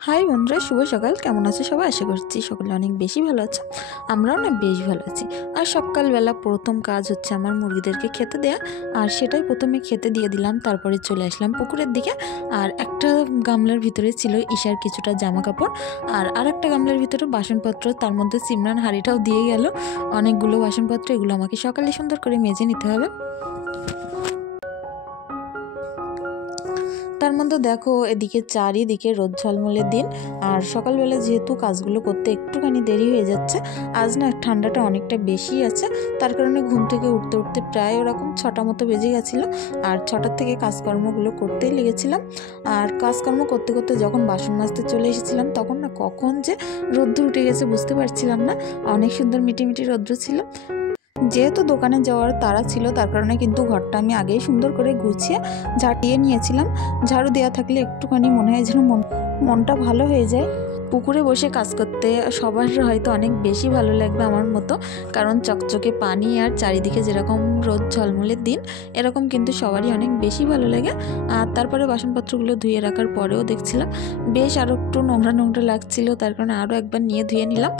High বন্ধুরা, শুভ সকাল। কেমন আছে সবাই? আশা করছি সকলে অনেক বেশি ভালো আছে। আমরাও না বেশ ভালো আছি। আর সকালবেলা প্রথম কাজ হচ্ছে আমার মুরগিদেরকে খেতে দেয়া। আর সেটাই প্রথমে খেতে দিয়ে দিলাম, তারপরে চলে আসলাম পুকুরের দিকে। আর একটা গামলার ভিতরে ছিল ঈশার কিছুটা জামা কাপড়, আর একটা গামলার ভিতরে বাসনপত্র। তার মধ্যে সিমরান হাঁড়িটাও দিয়ে গেল, অনেকগুলো বাসনপত্র। এগুলো আমাকে সকালে সুন্দর করে মেজে নিতে হবে। তার মধ্যে দেখো, এদিকে চারিদিকে রোদ ঝলমলের দিন। আর সকালবেলা যেহেতু কাজগুলো করতে একটুখানি দেরি হয়ে যাচ্ছে, আজ না ঠান্ডাটা অনেকটা বেশি আছে। তার কারণে ঘুম থেকে উঠতে উঠতে প্রায় ওরকম 6টা মতো বেজে গেছিলো। আর 6টার থেকে কাজকর্মগুলো করতেই লেগেছিলাম। আর কাজকর্ম করতে করতে যখন বাসন মাজতে চলে এসেছিলাম, তখন না কখন যে রোদ্দুর উঠে গেছে বুঝতে পারছিলাম না। অনেক সুন্দর মিটিমিটি রোদ্দুর ছিল। যেহেতু দোকানে যাওয়ার তাড়া ছিল, তার কারণে কিন্তু ঘরটা আমি আগেই সুন্দর করে গুছিয়ে ঝাঁটিয়ে নিয়েছিলাম। ঝাড়ু দেওয়া থাকলে একটুখানি মনে হয় যেন মনটা ভালো হয়ে যায়। পুকুরে বসে কাজ করতে সবার হয়তো অনেক বেশি ভালো লাগবে আমার মতো, কারণ চকচকে পানি আর চারিদিকে যেরকম রোদ ঝলমলের দিন, এরকম কিন্তু সবারই অনেক বেশি ভালো লাগে। আর তারপরে বাসনপত্রগুলো ধুয়ে রাখার পরেও দেখছিলাম বেশ আরও একটু নোংরা নোংরা লাগছিল, তার কারণে আরও একবার নিয়ে ধুয়ে নিলাম।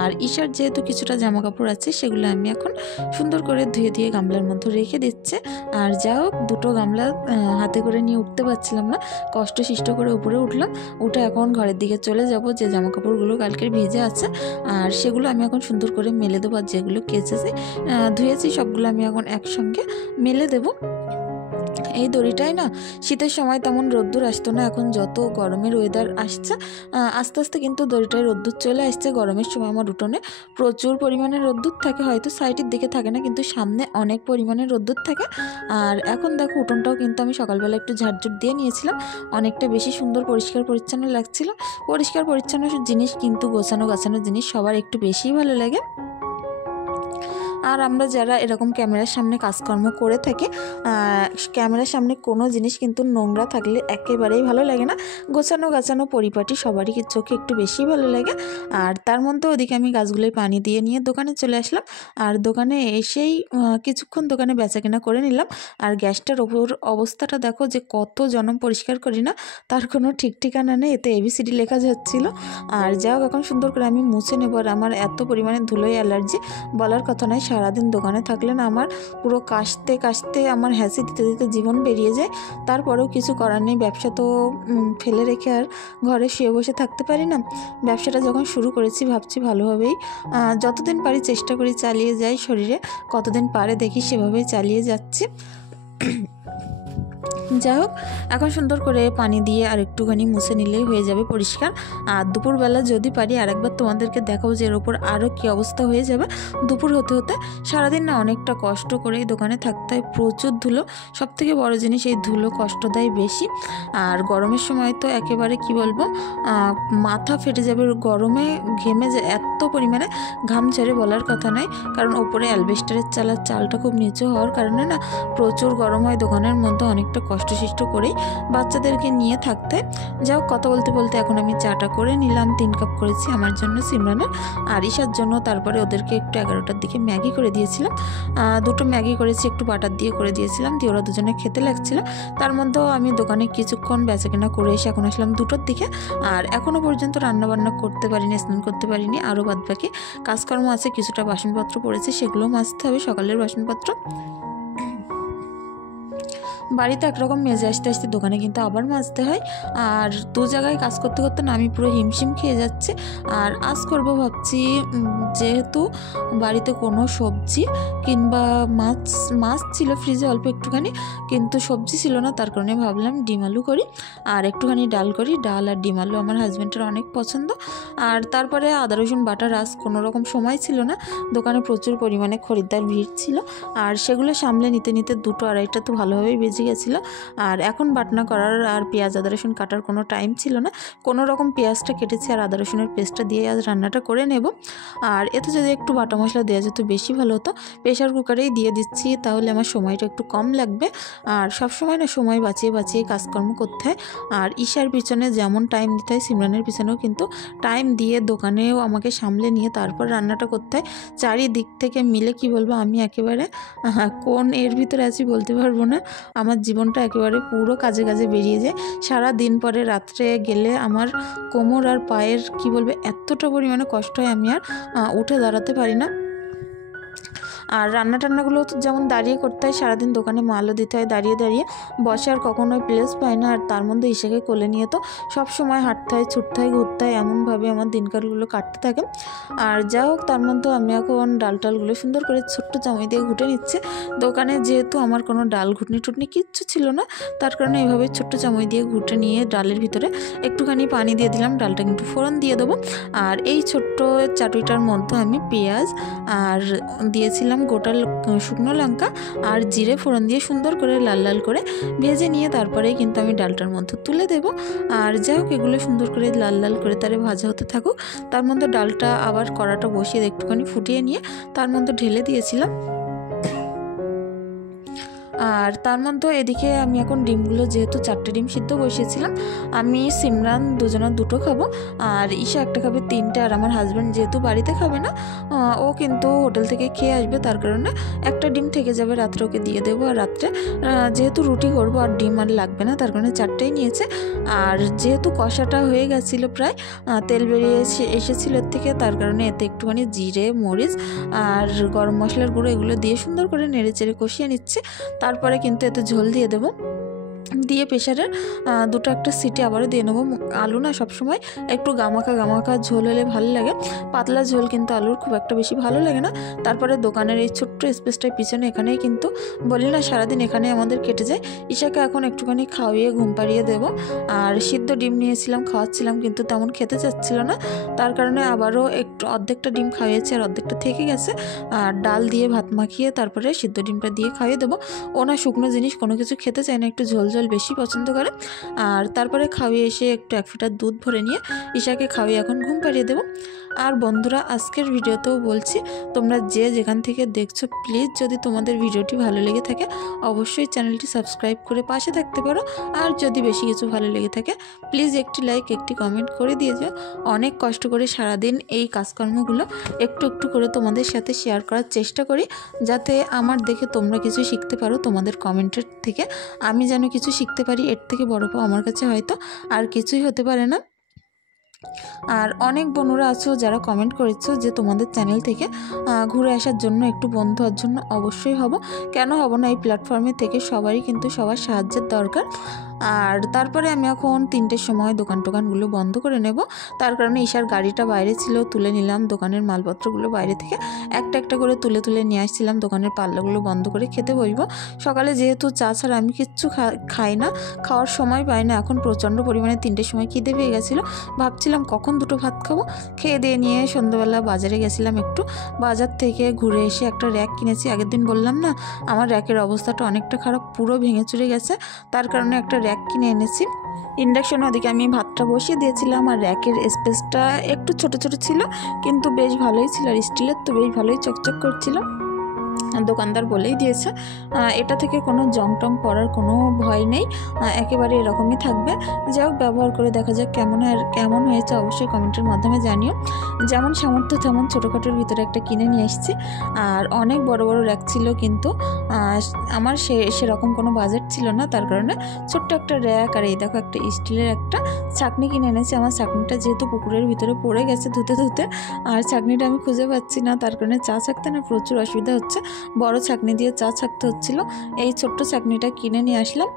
আর ঈশার যেহেতু কিছুটা জামা কাপড় আছে, সেগুলো আমি এখন সুন্দর করে ধুয়ে ধুয়ে গামলার মধ্যে রেখে দিচ্ছে। আর যা হোক, দুটো গামলা হাতে করে নিয়ে উঠতে পারছিলাম না, কষ্ট সৃষ্ট করে উপরে উঠলাম। উঠে এখন ঘরের দিকে চলে যাব। যে জামা কাপড়গুলো কালকের ভিজে আছে, আর সেগুলো আমি এখন সুন্দর করে মেলে দেবো। আর যেগুলো কেচেছি ধুয়েছি, সবগুলো আমি এখন একসঙ্গে মেলে দেবো। এই দড়িটাই না শীতের সময় তেমন রোদ্দুর আসতো না, এখন যত গরমের ওয়েদার আসছে আস্তে আস্তে কিন্তু দড়িটায় রোদ্দুর চলে আসছে। গরমের সময় আমার উঠোনে প্রচুর পরিমাণে রোদ্দুর থাকে, হয়তো সাইডের দিকে থাকে না, কিন্তু সামনে অনেক পরিমাণে রোদ্দুর থাকে। আর এখন দেখো, উঠোনটাও কিন্তু আমি সকালবেলা একটু ঝাড়ঝুট দিয়ে নিয়েছিলাম, অনেকটা বেশি সুন্দর পরিষ্কার পরিচ্ছন্ন লাগছিল। পরিষ্কার পরিচ্ছন্ন জিনিস কিন্তু গোছানো গাছানো জিনিস সবার একটু বেশিই ভালো লাগে। আর আমরা যারা এরকম ক্যামেরার সামনে কাজকর্ম করে থাকি, ক্যামেরার সামনে কোনো জিনিস কিন্তু নোংরা থাকলে একেবারেই ভালো লাগে না। গোছানো গাছানো পরিপাটি সবারই চোখে একটু বেশি ভালো লাগে। আর তার মধ্যে ওদিকে আমি গাছগুলোয় পানি দিয়ে নিয়ে দোকানে চলে আসলাম। আর দোকানে এসেই কিছুক্ষণ দোকানে বেচাকেনা করে নিলাম। আর গ্যাসটার ওপর অবস্থাটা দেখো, যে কত জনম পরিষ্কার করি না, তার কোনো ঠিক ঠিকানা নেই। এতে ABCD লেখা যাচ্ছিলো। আর যাও, এখন সুন্দর করে আমি মুছে নেব। আর আমার এত পরিমাণে ধুলোয় অ্যালার্জি, বলার কথা নয়। সারাদিন দোকানে থাকলে না আমার পুরো কাশতে কাশতে আমার হ্যাঁচি দিতে দিতে জীবন বেরিয়ে যায়। তারপরেও কিছু করার নেই, ব্যবসা তো ফেলে রেখে আর ঘরে শুয়ে বসে থাকতে পারি না। ব্যবসাটা যখন শুরু করেছি, ভাবছি ভালোভাবেই যতদিন পারি চেষ্টা করি চালিয়ে যাই। শরীরে কতদিন পারে দেখি, সেভাবেই চালিয়ে যাচ্ছি। যাই হোক, এখন সুন্দর করে পানি দিয়ে আর একটুখানি মুছে নিলেই হয়ে যাবে পরিষ্কার। আর দুপুরবেলা যদি পারি আরেকবার তোমাদেরকে দেখাবো যে এর ওপর আরও কী অবস্থা হয়ে যাবে। দুপুর হতে হতে সারাদিন না অনেকটা কষ্ট করে এই দোকানে থাকতে হয়, প্রচুর ধুলো। সবথেকে বড় জিনিস, এই ধুলো কষ্ট দেয় বেশি। আর গরমের সময় তো একেবারে কি বলবো, মাথা ফেটে যাবে। গরমে ঘেমে যে এত পরিমাণে ঘাম ঝরে, বলার কথা নয়। কারণ ওপরে অ্যালবেস্টারের চালটা খুব নিচু হওয়ার কারণে না প্রচুর গরম হয়। দোকানের মধ্যে অনেকটা কষ্টসৃষ্ট করেই বাচ্চাদেরকে নিয়ে থাকতে। যাও, কথা বলতে বলতে এখন আমি চাটা করে নিলাম। 3 কাপ করেছি আমার জন্য, সিমরানের আর ঈশার জন্য। তারপরে ওদেরকে একটু 11টার দিকে ম্যাগি করে দিয়েছিলাম। 2টো ম্যাগি করেছি, একটু বাটার দিয়ে করে দিয়েছিলাম, দিয়ে ওরা দুজনে খেতে লাগছিল। তার মধ্যেও আমি দোকানে কিছুক্ষণ বেচাকেনা করে এসে এখন আসলাম 2টোর দিকে। আর এখনও পর্যন্ত রান্নাবান্না করতে পারিনি, স্নান করতে পারিনি। আরও বাদবাকি কাজকর্ম আছে, কিছুটা বাসনপত্র পড়েছে, সেগুলো মাজতে হবে, সকালের বাসনপত্র। বাড়িতে একরকম মেজে আসতে আসতে দোকানে কিন্তু আবার মাজতে হয়। আর 2 জায়গায় কাজ করতে করতে না আমি পুরো হিমশিম খেয়ে যাচ্ছে। আর আজ করব ভাবছি, যেহেতু বাড়িতে কোনো সবজি কিংবা মাছ ছিল ফ্রিজে অল্প একটুখানি, কিন্তু সবজি ছিল না, তার কারণে ভাবলাম ডিম আলু করি আর একটুখানি ডাল করি। ডাল আর ডিম আলু আমার হাজব্যান্ডের অনেক পছন্দ। আর তারপরে আদা রসুন বাটার আজ কোনো রকম সময় ছিল না, দোকানে প্রচুর পরিমাণে খরিদ্দার ভিড় ছিল। আর সেগুলো সামলে নিতে নিতে 2টো 2:30 তো ভালোভাবেই বেজে গেছিলো। আর এখন বাটনা করার আর পেঁয়াজ আদা রসুন কাটার কোনো টাইম ছিল না। কোনো রকম পেঁয়াজটা কেটেছি আর আদা রসুনের পেস্টটা দিয়ে আজ রান্নাটা করে নেব। আর এতে যদি একটু বাটা মশলা দেওয়া যেত বেশি ভালো হতো। প্রেশার কুকারেই দিয়ে দিচ্ছি, তাহলে আমার সময়টা একটু কম লাগবে। আর সব সময় না সময় বাঁচিয়ে বাঁচিয়ে কাজকর্ম করতে হয়। আর ঈশার পিছনে যেমন টাইম দিতে হয়, সিমরানের পিছনেও কিন্তু টাইম দিয়ে দোকানেও আমাকে সামলে নিয়ে তারপর রান্নাটা করতে হয়। চারিদিক থেকে মিলে কি বলবো, আমি একেবারে কোন এর ভিতরে আছি বলতে পারবো না। আমার জীবনটা একেবারে পুরো কাজে কাজে বেরিয়ে যায়। সারা দিন পরে রাত্রে গেলে আমার কোমর আর পায়ের কি বলবে এতটা পরিমাণে কষ্ট হয়, আমি আর উঠে দাঁড়াতে পারি না। আর রান্না টান্নাগুলো তো যেমন দাঁড়িয়ে করতে হয়, সারাদিন দোকানে মালও দিতে হয় দাঁড়িয়ে দাঁড়িয়ে, বসে আর কখনোই প্লেস পায় না। আর তার মধ্যে ইশাকে কোলে নিয়ে তো সব সময় হাঁটতে হয়, ছুটতে হয়, ঘুরতে হয়, এমনভাবে আমার দিনকালগুলো কাটতে থাকে। আর যা হোক, তার মধ্যে আমি এখন ডাল টালগুলো সুন্দর করে ছোট্ট চামচ দিয়ে ঘুটে নিচ্ছে। দোকানে যেহেতু আমার কোনো ডাল ঘুটনি টুটনি কিচ্ছু ছিল না, তার কারণে এইভাবে ছোট্ট চামচ দিয়ে ঘুটে নিয়ে ডালের ভিতরে একটুখানি পানি দিয়ে দিলাম, ডালটা কিন্তু ফোড়ন দিয়ে দেবো। আর এই ছোট্ট চাটুইটার মধ্যে আমি পেঁয়াজ আর দিয়েছিলাম গোটা শুকনো লঙ্কা আর জিরে ফোড়ন দিয়ে সুন্দর করে লাল লাল করে ভেজে নিয়ে তারপরেই কিন্তু আমি ডালটার মধ্যে তুলে দেব। আর যাই হোক, এগুলো সুন্দর করে লাল লাল করে তারে ভাজা হতে থাকুক। তার মধ্যে ডালটা আবার কড়াটা বসিয়ে একটুখানি ফুটিয়ে নিয়ে তার মধ্যে ঢেলে দিয়েছিলাম। আর তার মধ্যে এদিকে আমি এখন ডিমগুলো, যেহেতু 4টে ডিম সিদ্ধ বসিয়েছিলাম, আমি সিমরান দুজনের 2টো খাবো আর ঈশা একটা খাবে 3টে। আর আমার হাজব্যান্ড যেহেতু বাড়িতে খাবে না, ও কিন্তু হোটেল থেকে খেয়ে আসবে, তার কারণে একটা ডিম থেকে যাবে, রাত্রে ওকে দিয়ে দেবো। আর রাত্রে যেহেতু রুটি করবো আর ডিম আর লাগবে না, তার কারণে 4টেই নিয়েছে। আর যেহেতু কষাটা হয়ে গেছিলো, প্রায় তেল বেরিয়ে এসেছিলো এর থেকে, তার কারণে এতে একটুখানি জিরে, মরিচ আর গরম মশলার গুঁড়ো এগুলো দিয়ে সুন্দর করে নেড়ে চেড়ে কষিয়ে নিচ্ছে। তারপরে কিন্তু এতে ঝোল দিয়ে দেবো, দিয়ে প্রেশারের 2টো একটা সিটি আবারও দিয়ে নেবো। আলু না সবসময় একটু গামাকা গামাকা ঝোল হলে ভালো লাগে, পাতলা ঝোল কিন্তু আলুর খুব একটা বেশি ভালো লাগে না। তারপরে দোকানের এই ছোট্ট স্পেসটার পিছনে, এখানেই কিন্তু বলি না সারাদিন এখানে আমাদের কেটে যায়। ঈশাকে এখন একটুখানি খাওয়িয়ে ঘুম পাড়িয়ে দেবো। আর সিদ্ধ ডিম নিয়েছিলাম, খাওয়াচ্ছিলাম, কিন্তু তেমন খেতে চাচ্ছিল না, তার কারণে আবারও একটু অর্ধেকটা ডিম খাইয়েছি আর অর্ধেকটা থেকে গেছে। আর ডাল দিয়ে ভাত মাখিয়ে তারপরে সিদ্ধ ডিমটা দিয়ে খাইয়ে দেবো। ও না শুকনো জিনিস কোনো কিছু খেতে চায় না, একটু ঝোল ঝোল বেশি পছন্দ করে। আর তারপরে খাওয়িয়ে এসে একটু 1 ফোঁটা দুধ ভরে নিয়ে ঈশাকে খাওয়িয়ে এখন ঘুম পাড়িয়ে দেবো। আর বন্ধুরা, আজকের ভিডিওতেও বলছি, তোমরা যে যেখান থেকে দেখছো, প্লিজ যদি তোমাদের ভিডিওটি ভালো লেগে থাকে অবশ্যই চ্যানেলটি সাবস্ক্রাইব করে পাশে থাকতে পারো। আর যদি বেশি কিছু ভালো লেগে থাকে প্লিজ একটি লাইক, একটি কমেন্ট করে দিয়ে যাও। অনেক কষ্ট করে সারাদিন এই কাজকর্মগুলো একটু একটু করে তোমাদের সাথে শেয়ার করার চেষ্টা করি, যাতে আমার দেখে তোমরা কিছু শিখতে পারো। তোমাদের কমেন্টের থেকে আমি যেন কিছু শিখতে পারি, এর থেকে বড় পাও আমার কাছে হয়তো আর কিছুই হতে পারে না। আর অনেক বন্ধুরা আছো যারা কমেন্ট করেছো যে তোমাদের চ্যানেল থেকে ঘুরে আসার জন্য, একটু বন্ধু হওয়ার জন্য। অবশ্যই হব, কেন হব না? এই প্ল্যাটফর্মে থেকে সবারই কিন্তু সবার সাহায্যের দরকার। আর তারপরে আমি এখন 3টের সময় দোকানগুলো বন্ধ করে নেব, তার কারণে ঈশার গাড়িটা বাইরে ছিল, তুলে নিলাম দোকানের মালপত্রগুলো বাইরে থেকে একটা একটা করে তুলে তুলে নিয়ে আসছিলাম। দোকানের পাল্লাগুলো বন্ধ করে খেতে বসবো। সকালে যেহেতু চা ছাড়া আমি কিচ্ছু খাই না, খাওয়ার সময় পাই না। এখন প্রচণ্ড পরিমাণে 3টের সময় খিদে পেয়ে গেছিলো, ভাবছিলাম কখন 2টো ভাত খাবো। খেয়ে দিয়ে নিয়ে সন্ধ্যাবেলা বাজারে গেছিলাম একটু, বাজার থেকে ঘুরে এসে একটা র্যাক কিনেছি। আগের দিন বললাম না আমার র্যাকের অবস্থাটা অনেকটা খারাপ, পুরো ভেঙে চুরে গেছে, তার কারণে একটা র্যাক কিনে এনেছি। ইন্ডাকশনে ওদিকে আমি ভাতটা বসিয়ে দিয়েছিলাম, আর র্যাকের স্পেসটা একটু ছোট ছোট ছিল, কিন্তু বেশ ভালোই ছিল, আর স্টিলের তো বেশ ভালোই চকচক করছিল। দোকানদার বলেই দিয়েছে এটা থেকে কোনো জং টং পড়ার কোনো ভয় নেই, একেবারে এরকমই থাকবে। যাই হোক, ব্যবহার করে দেখা যাক কেমন হয়েছে, অবশ্যই কমেন্টের মাধ্যমে জানিও। যেমন সামর্থ্য তেমন ছোটোখাটোর ভিতরে একটা কিনে নিয়ে এসেছি। আর অনেক বড় বড় র্যাক ছিল, কিন্তু আমার সেরকম কোনো বাজেট ছিল না, তার কারণে ছোট্ট একটা র্যাক। আর এই দেখো একটা স্টিলের একটা ছাঁকনি কিনে এনেছি। আমার ছাঁকনিটা যেহেতু পুকুরের ভিতরে পড়ে গেছে ধুতে ধুতে, আর ছাঁকনিটা আমি খুঁজে পাচ্ছি না, তার কারণে চা ছাঁকতে না প্রচুর অসুবিধা হচ্ছে, বড় ছাঁকনি দিয়ে চা ছাঁকতে হচ্ছিল। এই ছোট্ট ছাঁকনিটা কিনে নিয়ে আসলাম।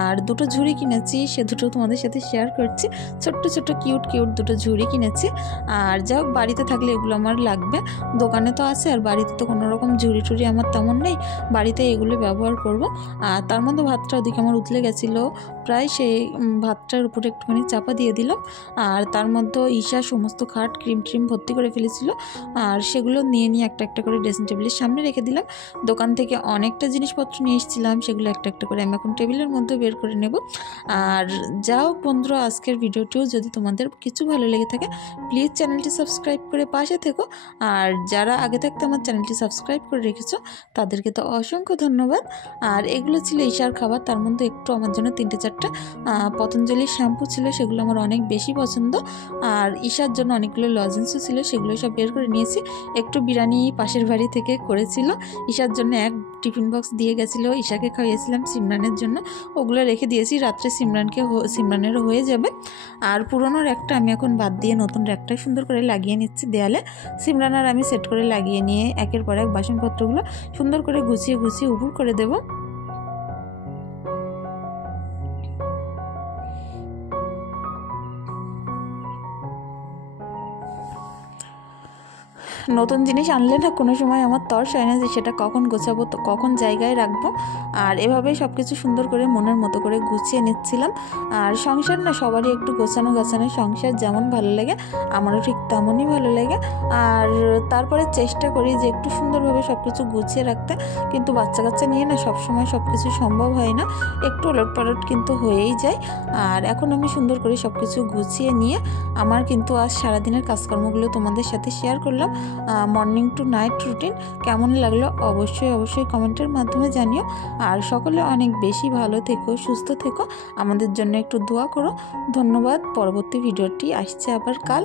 আর 2টো ঝুড়ি কিনেছি, সে দুটো তোমাদের সাথে শেয়ার করছি। ছোট্ট ছোট্ট কিউট 2টো ঝুড়ি কিনেছি। আর যাই হোক, বাড়িতে থাকলে এগুলো আমার লাগবে, দোকানে তো আছে, আর বাড়িতে তো কোনো রকম ঝুড়ি টুড়ি আমার তেমন নেই, বাড়িতে এগুলো ব্যবহার করব। আর তার মধ্যে ভাতটা ওদিকে আমার উতলে গেছিলো প্রায়, সেই ভাতটার উপরে একটুখানি চাপা দিয়ে দিলাম। আর তার মধ্যে ঈশা সমস্ত খাট ক্রিম ভর্তি করে ফেলেছিল, আর সেগুলো নিয়ে একটা একটা করে ড্রেসিং টেবিলের সামনে রেখে দিলাম। দোকান থেকে অনেকটা জিনিসপত্র নিয়ে এসেছিলাম, সেগুলো একটা একটা করে আমি এখন টেবিলের মধ্যে বের করে নেব। আর যাও বন্ধুরা, আজকের ভিডিওটিও যদি তোমাদের কিছু ভালো লেগে থাকে প্লিজ চ্যানেলটি সাবস্ক্রাইব করে পাশে থেকো। আর যারা আগে থাকতে আমার চ্যানেলটি সাবস্ক্রাইব করে রেখেছো তাদেরকে তো অসংখ্য ধন্যবাদ। আর এগুলো ছিল ঈশার খাবার, তার মধ্যে একটু আমার জন্য 3টে 4টে একটা পতঞ্জলির শ্যাম্পু ছিল, সেগুলো আমার অনেক বেশি পছন্দ। আর ঈশার জন্য অনেকগুলো লজেন্সও ছিল, সেগুলো সব বের করে নিয়েছি। একটু বিরিয়ানি পাশের বাড়ি থেকে করেছিল, ঈশার জন্য এক টিফিন বক্স দিয়ে গেছিলো, ঈশাকে খাইয়েছিলাম সিমরানের জন্য, ওগুলো রেখে দিয়েছি, রাত্রে সিমরানেরও হয়ে যাবে। আর পুরনো র্যাকটা আমি এখন বাদ দিয়ে নতুন র্যাকটাই সুন্দর করে লাগিয়ে নিচ্ছি দেয়ালে। সিমরান আর আমি সেট করে লাগিয়ে নিয়ে একের পর এক বাসনপত্রগুলো সুন্দর করে গুছিয়ে উপুর করে দেবো। নতুন জিনিস আনলে না কোনো সময় আমার তর্স হয় না যে সেটা কখন গোছাবো, তো কখন জায়গায় রাখবো। আর এভাবেই সব কিছু সুন্দর করে মনের মতো করে গুছিয়ে নিচ্ছিলাম। আর সংসার না সবারই একটু গোছানো সংসার যেমন ভালো লাগে, আমারও ঠিক তেমনই ভালো লাগে। আর তারপরে চেষ্টা করি যে একটু সুন্দরভাবে সব কিছু গুছিয়ে রাখতে, কিন্তু বাচ্চা কাচ্চা নিয়ে না সবসময় সব কিছু সম্ভব হয় না, একটু ওলটপালট কিন্তু হয়েই যায়। আর এখন আমি সুন্দর করে সব কিছু গুছিয়ে নিয়ে আমার কিন্তু আজ সারাদিনের কাজকর্মগুলো তোমাদের সাথে শেয়ার করলাম। মর্নিং টু নাইট রুটিন কেমন লাগলো অবশ্যই কমেন্টের মাধ্যমে জানিও। আর সকলে অনেক বেশি ভালো থেকো, সুস্থ থেকো, আমাদের জন্য একটু দোয়া করো। ধন্যবাদ। পরবর্তী ভিডিওটি আসছে আবার কাল।